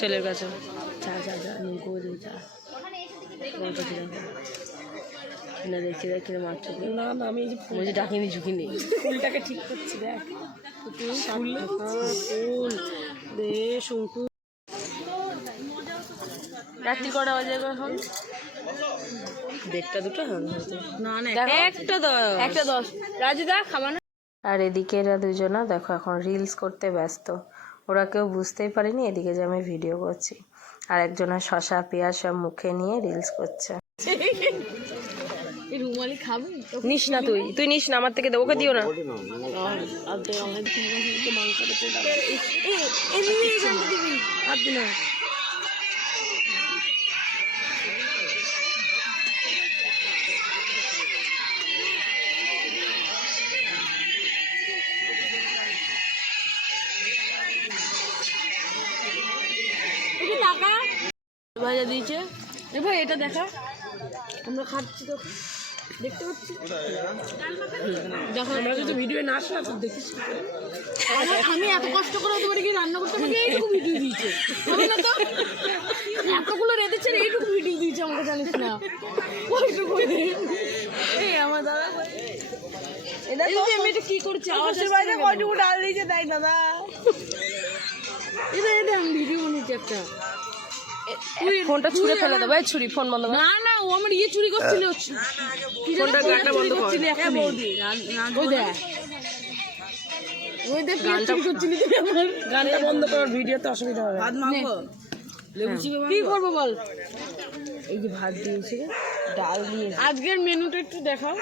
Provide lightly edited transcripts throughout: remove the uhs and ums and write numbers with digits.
ছেলের কাছে চা চা চা নিকো দিই চা না দেখছি দেখছি মাছ না না আমি বলছি ডাকিনি ঝুঁকিনি ফুলটাকে ঠিক করছি দেখ ফুল দে শঙ্কু রাত্রি কটা বাজে এখন দেড়টা দুটো না না একটা 10 রাজুদা খাবার। আর এদিকে এরা দুজনা দেখো এখন রিলস করতে ব্যস্ত, ওরা কেউ বুঝতেই পারেনি এদিকে যে আমি ভিডিও করছি, আর একজনা শশা পেঁয়াজ সব মুখে নিয়ে রিলস করছে। নিস না তুই নিস না, আমার থেকে ওকে দিও না। ভাজা দিয়েছে ভাই, এটা দেখা আমরা খাচ্ছি তো দেখতে পাচ্ছি, যখন আমরা যদি ভিডিও না আসে না তো দেখিস। আমি এত কষ্ট করে হতে পারি কি রান্না করতে পারি, এইটুকু ভিডিও দিয়েছে তো, এতগুলো রেঁধেছে এইটুকু ভিডিও দিয়েছে আমাকে, জানিস না ওইটুকু। এই আমার দাদা এটা কি করছে, আওয়াজের বাইরে কয়টুকু ডাল দিয়েছে তাই দাদা, এটা আমি ভিডিও বানিয়েছি একটা। ফোনটা ছুঁড়ে ফেলে দেবে, ছুরি ফোন বন্ধ। না না ও আমার ইয়ে চুরি করছিল, ফোনটা গানটা বন্ধ কর। হ্যাঁ বৌদি ওই দেখ ওই দেখ গানটা করছিলি তুই, আমার গানটা বন্ধ কর, ভিডিওতে অসুবিধা হবে। ভাত মাখবো, লেবু চিপে কি করব বল। এই যে ভাত দিয়েছে, ডাল দিয়ে। আজকের মেনুটা একটু দেখাও,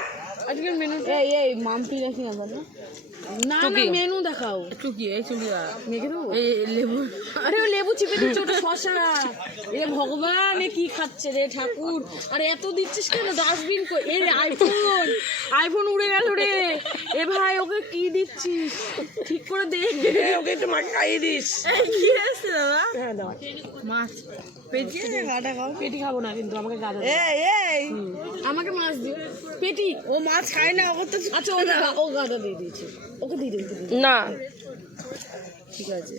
আজকের মেনুটা। এই মাম্পি রাখি না না না মেনু দেখাও একটু। কি এই চুলি মেখে দেবো, এই লেবু, আরে ও লেবু চিপে দিচ্ছে, ওটা শশা। এ ভগবান এ কি খাচ্ছে রে ঠাকুর, আর এত দিচ্ছিস কেন? ডাস্টবিন কই? এই আইফোন উড়ে গেল রে। এ ভাই ওকে কি দিচ্ছিস, ঠিক করে দে, ওকে একটু মাকে খাইয়ে দিস। কি আছে দাদা? হ্যাঁ দাও মাছ, পেটি গাটা খাও। পেটি খাবো না কিন্তু আমাকে গাটা, এই আমাকে মাছ দিও। পেটি ও মাছ খায় না, ও তো। আচ্ছা ও গাটা দিয়ে দিয়েছে, ওকে দিয়ে দিই না, ঠিক আছে।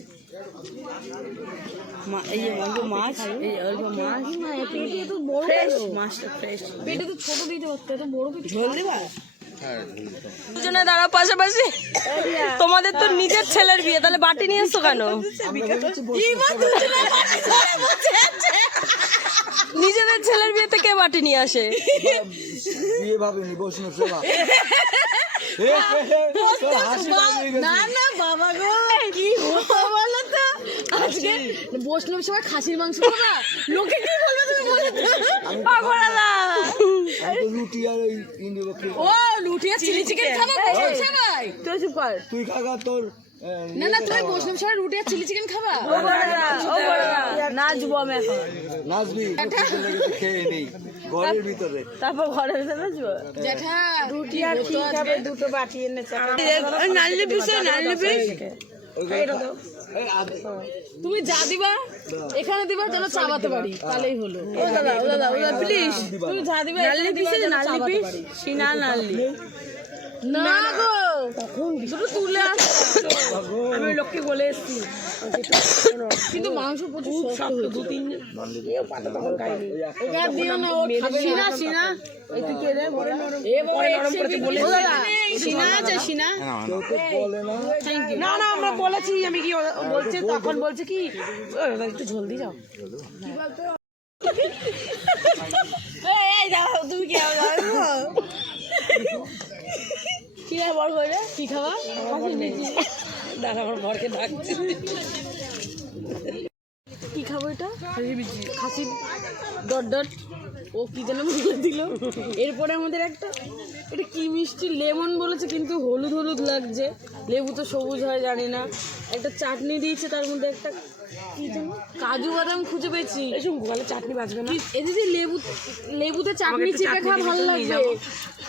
এই যে মাছ, এই অল্প মাছ, পেটে তো বড় মাছটা ফ্রেশ, পেটে তো ছোট দিতে পারতো, এত বড় পেটে ঝোল দিবা। দুজনে দাঁড়াও পাশাপাশি, তোমাদের তো নিজের ছেলের বিয়ে, তাহলে বাটি নিয়ে এসছো কেন? নিজেদের ছেলের বিয়েতে কে বাটি নিয়ে আসে? না না বাবা গো, কি হতো বলো তো, আজকে বসলাম সবাই খাসির মাংস খাবা, লোকে কি বলবে তুমি বলো তো? রুটি আর ও রুটি আর চিলি চিকেন খাবো সবাই, তুই চুপ কর, তুই খাগা তোর। না না তুমি বসলাম সবাই রুটি আর চিলি চিকেন খাবা। নাচবো আমি এখন, নাচবি খেয়ে নেই ঘরের ভিতরে, তারপর ঘরের ভিতরে নাচবো। জ্যাঠা রুটি আর কি খাবে, দুটো বাটি এনেছে। নালি পিস তুমি যা দিবা এখানে দিবা, যেন চাবাতে পারি, তাহলেই হলো। ও দাদা প্লিজ তুমি যা দিবা নালি পিস, নালি পিস সিনা নালি না গো, দুটো তুলে আমি লোককে বলে এসছি, কিন্তু মাংস প্রচুর শক্ত, 2-3 পাতা তখন খাইনি। ওকে আর দিও না, ও সিনা সিনা এই তুই কে রে বড় নরম, এ বড় নরম করতে বলে সিনা আছে, সিনা বলে না। Thank you. না না আমরা বলেছি, আমি কি বলছে তখন বলছে কি একটু জলদি যাও, কি বলতো এই যাও তুমি কি কি রে বড় করে কি খাবা? দাঁড়া আমার বরকে ডাকছি, কি খাবো এটা? খাসি ডট ও কি যেন বলে দিল। এরপরে আমাদের একটা, এটা কি মিষ্টি লেমন বলেছে, কিন্তু হলুদ হলুদ লাগছে, লেবু তো সবুজ হয় জানি না। একটা চাটনি দিয়েছে, তার মধ্যে একটা কি যেন কাজু বাদাম খুঁজে পেয়েছি। ভালো চাটনি বাজবে না এ দিদি, লেবুতে চাটনি চিপে খাওয়া ভালো লাগবে,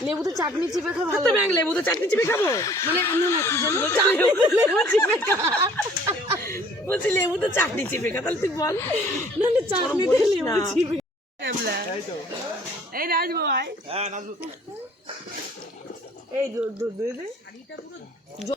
লেবুতে চাটনি চিপে খাওয়া ভালো লাগবে। লেবুতে চাটনি চিপে খাবো মানে না কি যেন লেবু চিপে বলছি, লেবুতে চাটনি চিপে খা, তাহলে তুই বল। না না চাটনিতে লেবু চিপে। এই নাচবো ভাই, এই